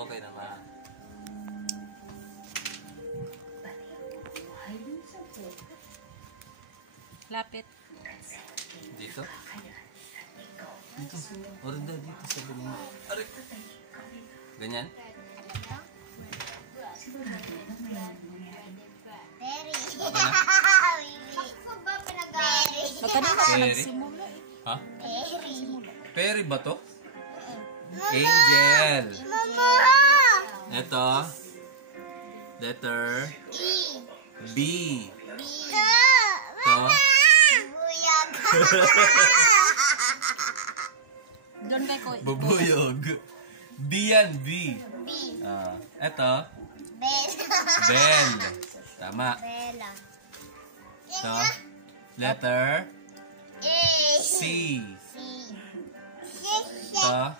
Okay naman. Lapit. Dito? Dito. Orda dito sa ganyan. Aray! Ganyan? Berry. Magkano ka Perry? nagsimula eh. Ha? Berry. Perry ba to? Angel. Mama! Ito. Letter E. B. B. To. Buyag. Doon kay ko. Bubuyog. B yan, B. B. Ito. Bella. Bell. Tama. Bella. So, letter A. C. C. To.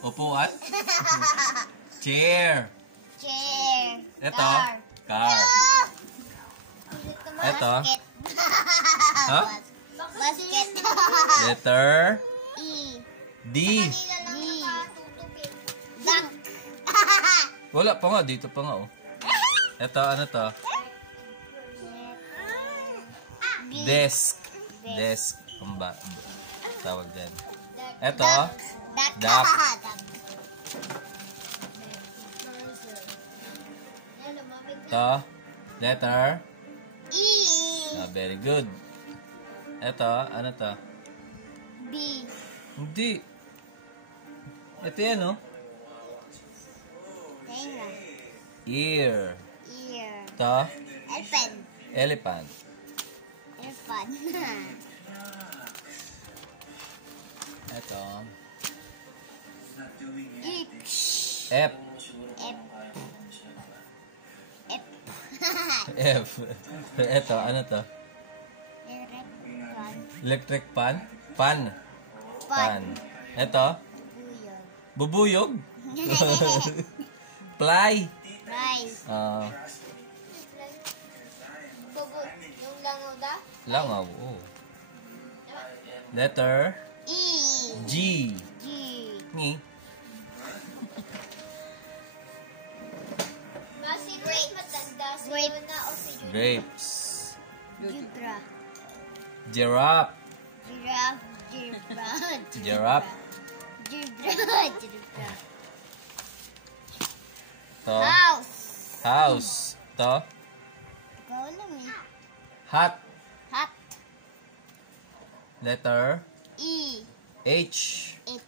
Upuan. Chair. Chair. Ito. Car. Ito. Ha? Basket. Letter E. D. D. Duck. Wala pa nga. Dito pa nga, oh. Ito, ano to? Desk. Desk. Kumba. Tawag dyan. Ito. Duck. Ito. Letter. E. Very good. Ito, ano to? B. Hindi. Ito yan, oh. Tenga. Ear. Ear. Ito. Elephant. Elephant. Elephant. Ito. Each. F. F. F. F. Ito, ano to? Electric pan? Pan. Pan. Ito. Buyog. Bubuyog. Fly. Rice. Yung langaw da? Langaw. Oh. Letter E. G. G. Ni. Grapes. Zebra. Giraffe. Giraffe. Giraffe. Giraffe. Zebra. Zebra. To. House. House. To. Ikaw lang eh. Hat. Hat. Letter E. H. H.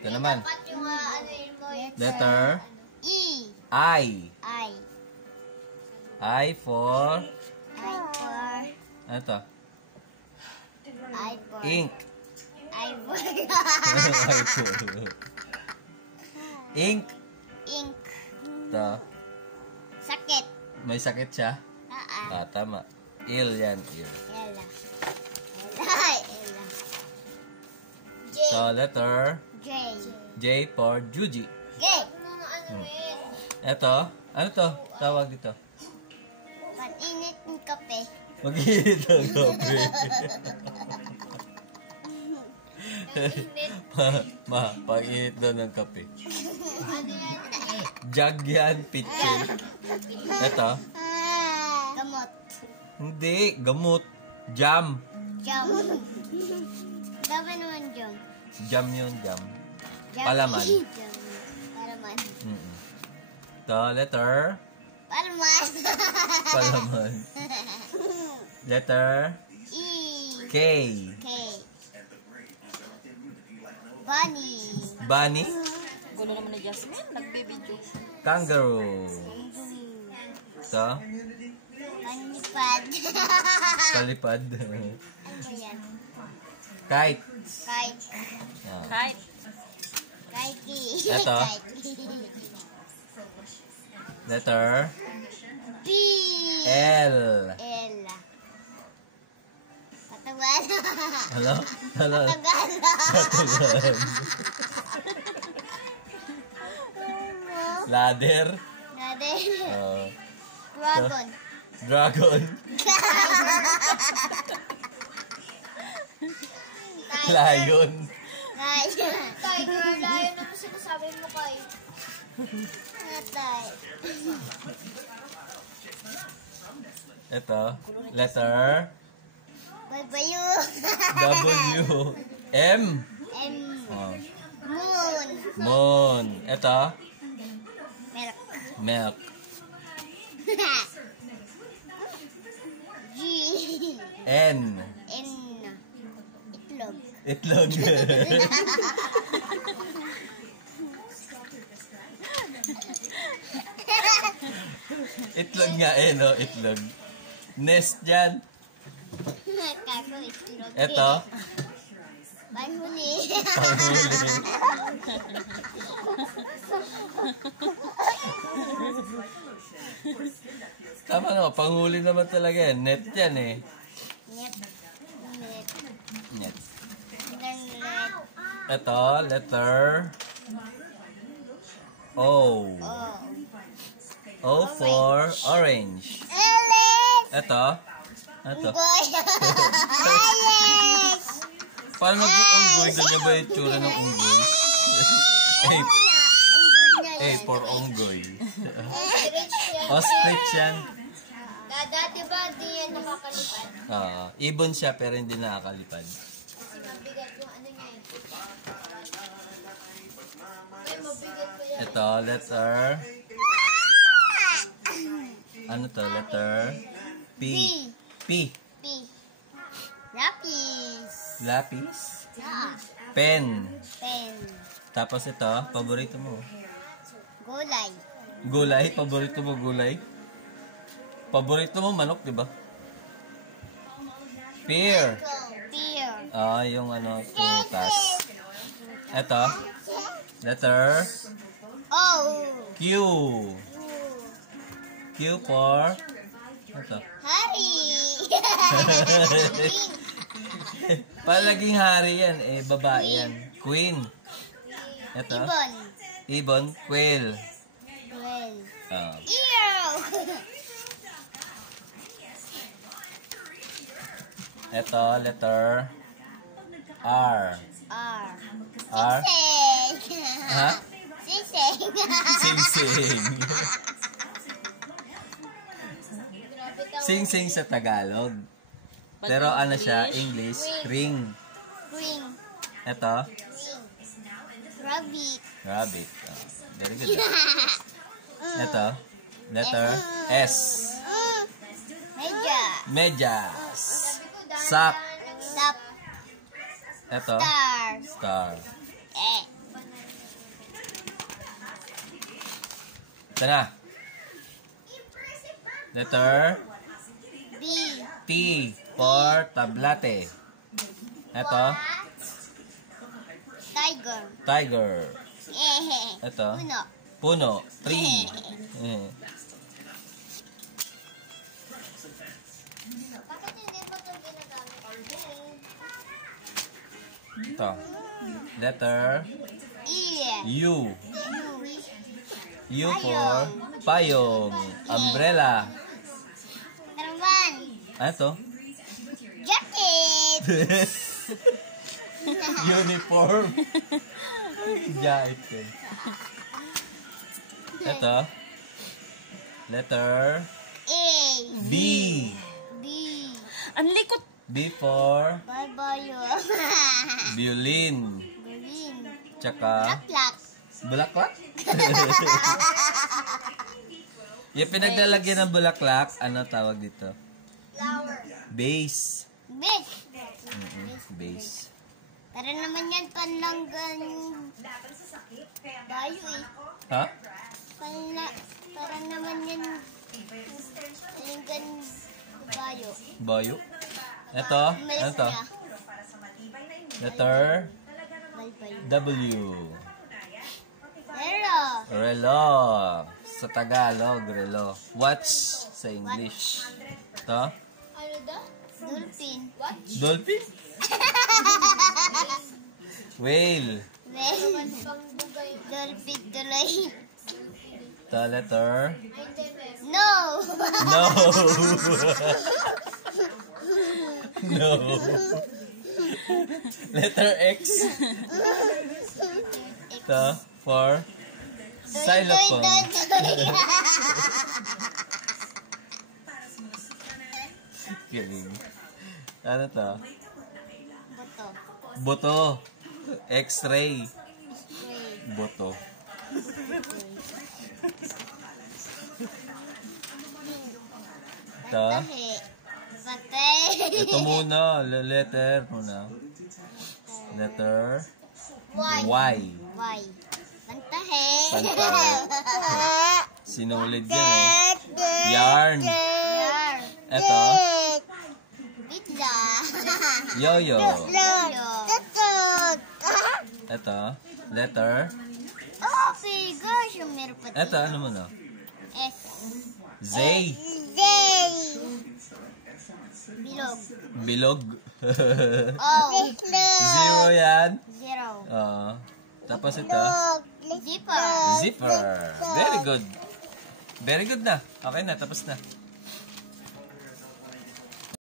Ito naman. Dapat yung ano yun mo. Letter E. I. I. I for... I for. Ano to? I for. Ink. I for. Ink. Ink. To. Sakit. May sakit siya? Tama. Ill yan. Ill. Ella. Ella. Ella. J. So, letter J. J for Juji. J. Ano yun? Eto. Ano to? Tawag dito. Pan-init ng kape. Mag-iinit ang kape. Pag-init daw ng kape. Jug yan, pitchin. Eto. Gamot. Hindi, gamot. Jam. Jam. Dapat naman jam. Jam yun, jam. Jam. Palaman. Jam. Palaman. To, letter. Palaman. Palaman. Letter E. K. K. Bunny. Bunny. Gulo naman ni Jasmine. Nagbibidyo. Kangaroo. To, Panipad. palipad. Ano ba yan? Kite. Kite. Kite. Kitey. Eto. Kitey. Letter P. L. L. Patagal. Hello? Hello? Patagal. Ladder. Nade. Oh. Dragon. Dragon. Lion. Lion. Tiger, lion sabi mo kay? Natay. Ito. Letter Babayo. W. M. M. Oh. Moon. Moon. Ito. Milk. Milk. G. N. N. Itlog. Itlog. Itlog nga no? Itlog. Nest dyan. Kako itlog. Ito. Panghuli. Panghuli. Tama no, panghuli naman talaga yan. Net yan eh. Net. Net. Net. Net. Ito, letter O. Oh. O for orange. Alice. Ito. Ito. Unggoy. Alice. Paano mag-unggoy? Ganyan ba yung tsura ng unggoy? A. A for unggoy. Ostrich yan. Dati ba di yan nakakalipad? Ibon siya pero hindi nakakalipad. Kasi mabigat yung ano niya eh. Ay, mabigat ko yan. Ito, letter. Ano to? Letter P. P. P. Lapis. Lapis. Ah. Pen. Pen. Tapos ito, paborito mo. Gulay. Gulay. Paborito mo gulay. Paborito mo manok, di ba? Pear. Pear. Yung ano, prutas. Ito. Letter O. Q. Q for ito. Hari. Palaging hari yan. Babae yan. Queen. Ito. Ibon. Ibon. Quail. Well. Ah. Ito, letter R. R. R. Sisig. Ha? Sisig. Sing-sing. Sing-sing sa Tagalog. Pero ano siya, English, ring. Ring. Ito, Ring. Rabbit. rabbit. Very good. Ito, letter S. Meja. Medyas. Sock. Sap. Ito, Star. star. Eh. Ito na. Letter B. T for tablate. Ito, Tiger. tiger. Eh. Ito, Puno. puno. Tree. Bakit hindi pa ito ginagamit? Ito, letter E. U. U for payong. Umbrella. Tarban. Ano to? Jacket. Uniform. Jacket. Ito. Letter A. B. B. Ang likot. B for Barbayo. violin. Green. Tsaka Laklak. bulaklak. Yung pinaglalagyan ng bulaklak, ano tawag dito? Flower. Base. Bit. Base. Para naman yan panlanggan bayo eh. Ha? Para naman yan panlanggan bayo. Bayo. Ito. Ano to? Letter Balbayo. W. Pero, Relo. Sa Tagalog, relo. Watch sa English. Ito. ano daw? Dolphin. What? Dolphin? Whale. Dolphin tuloy. Ito, letter No! no. No. Letter X. Ito, for xylophone. Galing. Ano to? Buto. Boto. X-ray. Boto. Ito. Tahi. Patay. Ito muna. Letter muna. Letter Y. Y. Y. Pantahe. Sinulid yan eh. Yarn. Yar. Ito. Pizza. Yo-yo. Lolo. Ito. Letter. Oh, gosh, yung meron pa Ito, ano mo na? S. Z. Bilog. Bilog. Oh. Zero yan. Zero. Tapos ito. Zipper. Zipper. Very good. Very good na. Okay na, tapos na.